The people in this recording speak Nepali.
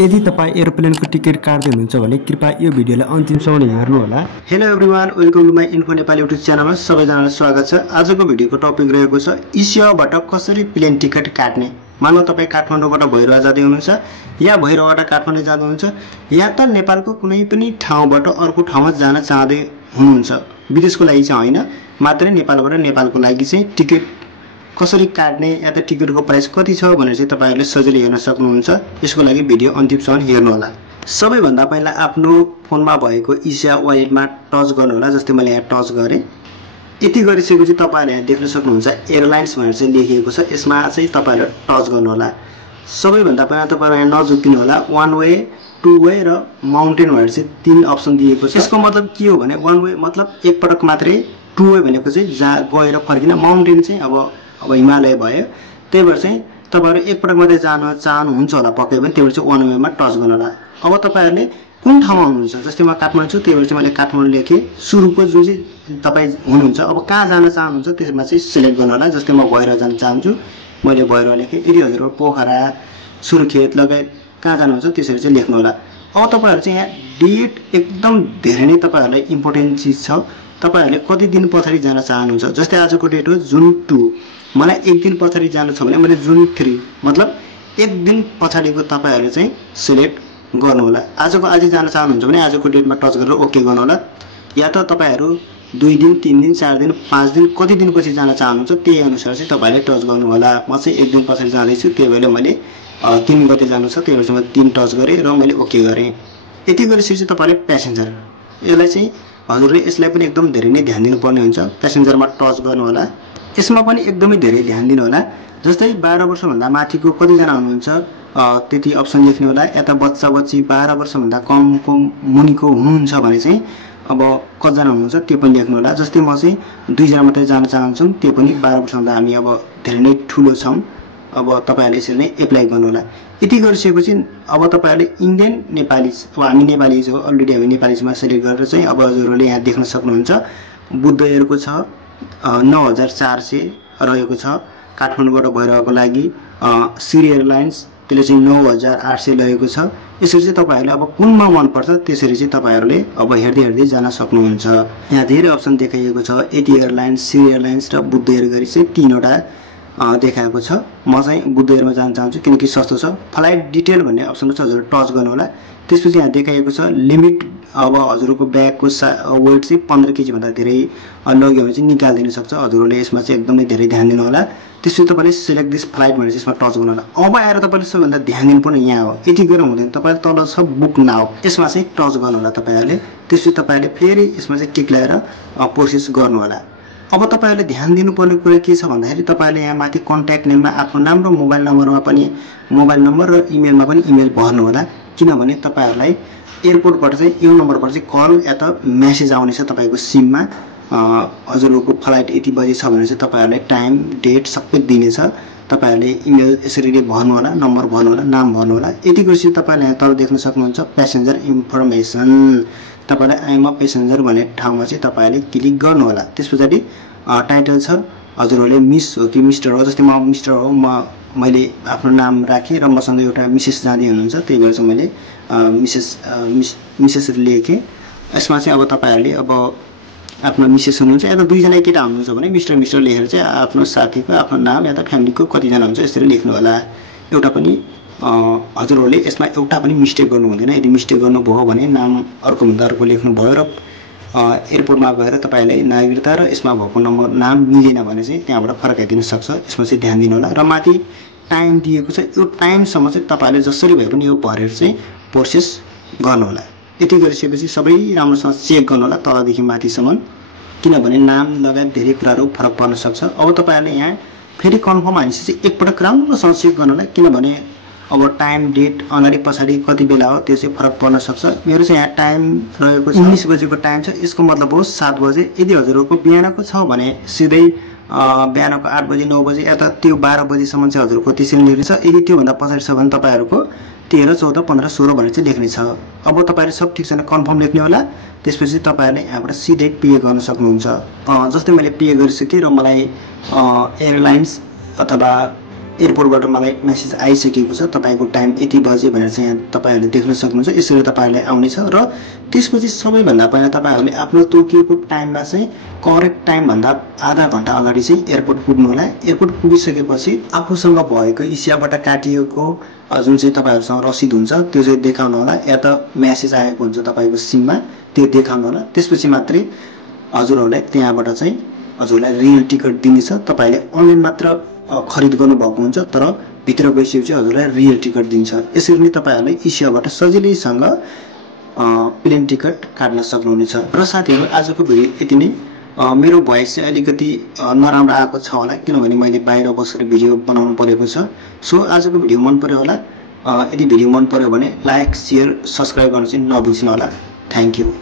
यदि तपाईं एरोप्लेनको टिकट काट्दै हुनुहुन्छ भने कृपया यो भिडियोलाई अन्तिमसम्म हेर्नु होला। Hello everyone, welcome to my info Nepali YouTube च्यानलमा सबैजनालाई स्वागत छ। आजको भिडियोको टपिक रहेको छ एसियाबाट कसरी प्लेन टिकट काट्ने। मानव तपाईँ काठमाडौँबाट भैरवा जाँदै हुनुहुन्छ या भैरवाबाट काठमाडौँ जाँदै हुनुहुन्छ या त नेपालको कुनै पनि ठाउँबाट अर्को ठाउँमा जान चाहँदै हुनुहुन्छ, विदेशको लागि चाहिँ होइन, मात्रै नेपालबाट नेपालको लागि चाहिँ टिकट कसरी काट्ने या त टिकटको प्राइस कति छ भनेर चाहिँ तपाईहरुले सजिलै हेर्न सक्नुहुन्छ। यसको लागि भिडियो अन्तिमसम्म हेर्नु होला। सबैभन्दा पहिला आफ्नो फोनमा भएको एसिया वालेटमा टच गर्नु होला। जस्तै मैले यहाँ टच गरे। यति गरिसकेपछि तपाईहरुले यहाँ देख्न सक्नुहुन्छ एयरलाइन्स भनेर चाहिँ लेखिएको छ। यसमा चाहिँ तपाईहरुले टच गर्नु होला। सबैभन्दा पहिला तपाईहरु यहाँ नझुक्किनु होला। वन वे, टु वे र माउन्टेन भनेर चाहिँ तीन अप्सन दिएको छ। यसको मतलब के हो भने वन वे मतलब एक पटक मात्रै, टु वे भनेको चाहिँ जहाँ गएर फर्किन, माउन्टेन चाहिँ अब हिमालय भयो। त्यही भएर चाहिँ तपाईहरु एक पटक मात्रै जान चाहनुहुन्छ होला पक्कै पनि, त्यही भएर चाहिँ वन वेमा टच गर्नु होला। अब तपाईहरुले कुन ठाउँमा हुनुहुन्छ, जस्तै म काठमाडौँ छु, त्यही भएर चाहिँ मैले काठमाडौँ लेखे। सुरुको जुन चाहिँ तपाई हुनुहुन्छ, अब कहाँ जान चाहनुहुन्छ त्यसमा चाहिँ सिलेक्ट गर्नु होला। जस्तै म भैरवा जान चाहन्छु, मैले भैरवा लेखे। यदि हजुरहरु पोखरा, सुर्खेत लगायत कहाँ जानुहुन्छ त्यसरी चाहिँ लेख्नु होला। अब तपाईहरु चाहिँ यहाँ डेट एकदम धेरै नै तपाईहरुलाई इम्पोर्टेन्ट चीज छ। तपाईहरुले कति दिन पछाडी जान चाहनुहुन्छ। जस्तै आजको डेट हो जुन 2, मलाई एक दिन पछाडी जानु छ भने मैले जुन 3 मतलब एक दिन पछाडीको तपाईहरुले चाहिँ सिलेक्ट गर्नु होला। आज जान चाहनुहुन्छ भने आजको डेटमा टच गरेर ओके गर्नु होला। या त तपाईहरु 2 दिन, 3 दिन, 4 दिन, 5 दिन कति दिनपछि जान चाहनुहुन्छ त्यही अनुसार चाहिँ तपाईले टच गर्नु होला। म चाहिँ एक दिन पछाडी जाँदै छु, त्यही भएर मैले 3 गते जानु छ, त्यही भएर चाहिँ म 3 टच गरे र मैले ओके गरे। यति गरिसकेपछि तपाईले प्यासेन्जर, यसलाई चाहिँ हजुरले यसलाई पनि एकदम धेरै नै ध्यान दिनुपर्ने हुन्छ। प्यासेन्जरमा टच गर्नु होला। यसमा पनि एकदमै धेरै ध्यान दिनु होला। जस्तै 12 वर्षभन्दा माथिको कतिजना हुनुहुन्छ त्यति अप्सन लेख्नु होला। या त बच्चा बच्ची 12 वर्षभन्दा कमको मुनिको हुनुहुन्छ भने चाहिँ अब कतिजना हुनुहुन्छ त्यो पनि लेख्नु होला। जस्तै म चाहिँ 2 जना मात्रै जान चाहन्छु, त्यो पनि 12 वर्षभन्दा हामी अब धेरै नै ठुलो छौँ। अब तपाईहरुले यसरी नै एप्लाई गर्नु होला। यति गरिसकेपछि अब तपाईहरुले इन्डियन नेपाली, अब हामी नेपाली छौँ अलरेडी, हामी नेपालीमा सिलेक्ट गरेर चाहिँ अब हजुरहरूले यहाँ देख्न सक्नुहुन्छ बुद्ध एयरको छ 9400 रहेको छ काठमाडौँबाट भैरवाको लागि। सिरी एयरलाइन्स त्यसले चाहिँ 9800 लगेको छ। यसरी चाहिँ तपाईहरुले अब कुनमा मन पर्छ त्यसरी चाहिँ तपाईहरुले अब हेर्दै जान सक्नुहुन्छ। यहाँ धेरै अप्सन देखाइएको छ। एटी एयरलाइन्स, सिरी एयरलाइन्स र बुद्ध एयर गरी चाहिँ 3वटा देखाएको छ। म चाहिँ बुद्ध एयरमा जान चाहन्छु किनकि सस्तो छ। फ्लाइट डिटेल भन्ने अप्सन छ, हजुर टच गर्नु होला। त्यसपछि यहाँ देखाइएको छ लिमिट, अब हजुरको ब्यागको वेट चाहिँ 15 केजी भन्दा धेरै लग्यो भने चाहिँ निकालिदिन सक्छ। हजुरहरूले यसमा चाहिँ एकदमै धेरै ध्यान दिनु होला। त्यसपछि तपाईले सिलेक्ट दिस फ्लाइट भनेर यसमा टच गर्नु होला। अब आएर तपाईले सबैभन्दा ध्यान दिनुपर्ने यहाँ हो, यति गरेर हुँदैन, तपाईले तल छ बुक नाउ, यसमा चाहिँ टच गर्नु होला तपाईहरुले। त्यसपछि तपाईले फेरि यसमा चाहिँ टिक लगाएर प्रोसेस गर्नु होला। अब तपाईहरुले ध्यान दिनुपर्ने कुरा के छ भन्दाखेरि तपाईहरुले यहाँ माथि कन्ट्याक्ट नेममा आफ्नो नाम र मोबाइल नम्बरमा पनि मोबाइल नम्बर र इमेलमा पनि इमेल भर्नु होला। किनभने तपाईहरुलाई एयरपोर्टबाट चाहिँ यो नम्बरबाट चाहिँ कल या त मेसेज आउने छ तपाईको सिममा। हजुरको फ्लाइट यति बजे छ भने चाहिँ तपाईहरुलाई टाइम, डेट सबै दिनेछ। तपाईहरुले इमेल यसरी भर्नु होला, नम्बर भर्नु होला, नाम भर्नु होला। यति गरेपछि तपाईहरुले यहाँ तल देख्न सक्नुहुन्छ प्यासेन्जर इन्फर्मेसन। तपाईले आइ एम अ प्यासेन्जर भन्ने ठाउँमा चाहिँ तपाईहरुले क्लिक गर्नु होला। त्यसपछि टाइटल छ, हजुरहरूले मिस हो कि मिस्टर हो। जस्तै म मिस्टर हो, मैले आफ्नो नाम राखेँ र मसँग एउटा मिसेस जाँदै हुनुहुन्छ, त्यही भएर चाहिँ मैले मिसेस लेखेँ। यसमा चाहिँ अब तपाईहरुले अब आफ्नो मिसेस हुनुहुन्छ या त 2 जना केटा हुनुहुन्छ भने मिस्टर लेखेर चाहिँ आफ्नो साथीको आफ्नो नाम या त फ्यामिलीको कतिजना हुन्छ यसरी लेख्नु होला। एउटा पनि हजुरहरूले यसमा एउटा पनि मिस्टेक गर्नु हुँदैन। यदि मिस्टेक गर्नुभयो भने नाम अर्कोभन्दा अर्को लेख्नु भयो र एयरपोर्टमा गएर तपाईले नागरिकता र यसमा भएको नम्बर नाम मिलेन भने चाहिँ त्यहाँबाट फर्काइदिन सक्छ। यसमा चाहिँ ध्यान दिनु होला। र माथि टाइम दिएको छ, यो टाइमसम्म चाहिँ तपाईले जसरी भए पनि यो भरेर चाहिँ प्रोसेस गर्नु होला। यति गरिसकेपछि सबै राम्रोसँग चेक गर्नु होला तलदेखि माथिसम्म, किनभने नाम लगायत धेरै कुराहरू फरक पर्न सक्छ। अब तपाईहरुले यहाँ फेरि कन्फर्म हानेपछि चाहिँ एकपटक राम्रोसँग चेक गर्नु होला, किनभने अब टाइम, डेट अगाडि पछाडि कति बेला हो त्यो चाहिँ फरक पर्न सक्छ। मेरो चाहिँ यहाँ टाइम रहेको छ 19 बजेको टाइम छ। यसको मतलब हो 7 बजे। यदि हजुरको बिहानको छ भने सिधै बिहानको 8 बजे, 9 बजे या त त्यो 12 बजेसम्म चाहिँ हजुरको त्यसरी लेख्नेछ। यदि त्योभन्दा पछाडि छ भने तपाईहरुको 13, 14, 15, 16 भनेर चाहिँ लेख्ने छ। अब तपाईहरुले सब ठिक छैन कन्फर्म लेख्ने होला। त्यसपछि तपाईहरुले यहाँबाट सिधै पे गर्न सक्नुहुन्छ। जस्तै मैले पे गरिसकेँ र मलाई एयरलाइन्स अथवा एयरपोर्टबाट मलाई मेसेज आइसकेको छ तपाईको टाइम यति बजे भनेर चाहिँ यहाँ तपाईहरुले देख्न सक्नुहुन्छ। यसरी तपाईहरुले आउनेछ र त्यसपछि सबैभन्दा पहिला तपाईहरुले आफ्नो तोकिएको टाइममा चाहिँ करेक्ट टाइम भन्दा आधा घण्टा अगाडि चाहिँ एयरपोर्ट पुग्नु होला। एयरपोर्ट पुगिसकेपछि आफूसँग भएको एसियाबाट काटिएको जुन चाहिँ तपाईहरुसँग रसिद हुन्छ त्यो चाहिँ देखाउनु होला, या त मेसेज आएको हुन्छ तपाईको सिममा त्यो देखाउनु होला। त्यसपछि मात्रै हजुरहरुलाई त्यहाँबाट चाहिँ हजुरलाई रियल टिकट दिनेछ। तपाईले अनलाइन मात्र खरिद गर्नु भएको हुन्छ तर भित्र गएपछि हजुरलाई रियल टिकट दिन्छ। यसरी नै तपाईहरुले एसियाबाट सजिलैसँग प्लेन टिकट काट्न सक्नुहुनेछ। र साथीहरु आजको भिडियो यति नै। मेरो भोइस चाहिँ अलिकति नराम्रो आएको छ होला किनभने मैले बाहिर बसेर भिडियो बनाउनु परेको छ। सो आजको भिडियो मन पर्यो होला। यदि भिडियो मन पर्यो भने लाइक, शेयर, सब्स्क्राइब गर्न चाहिँ नबिर्सनु होला। Thank you.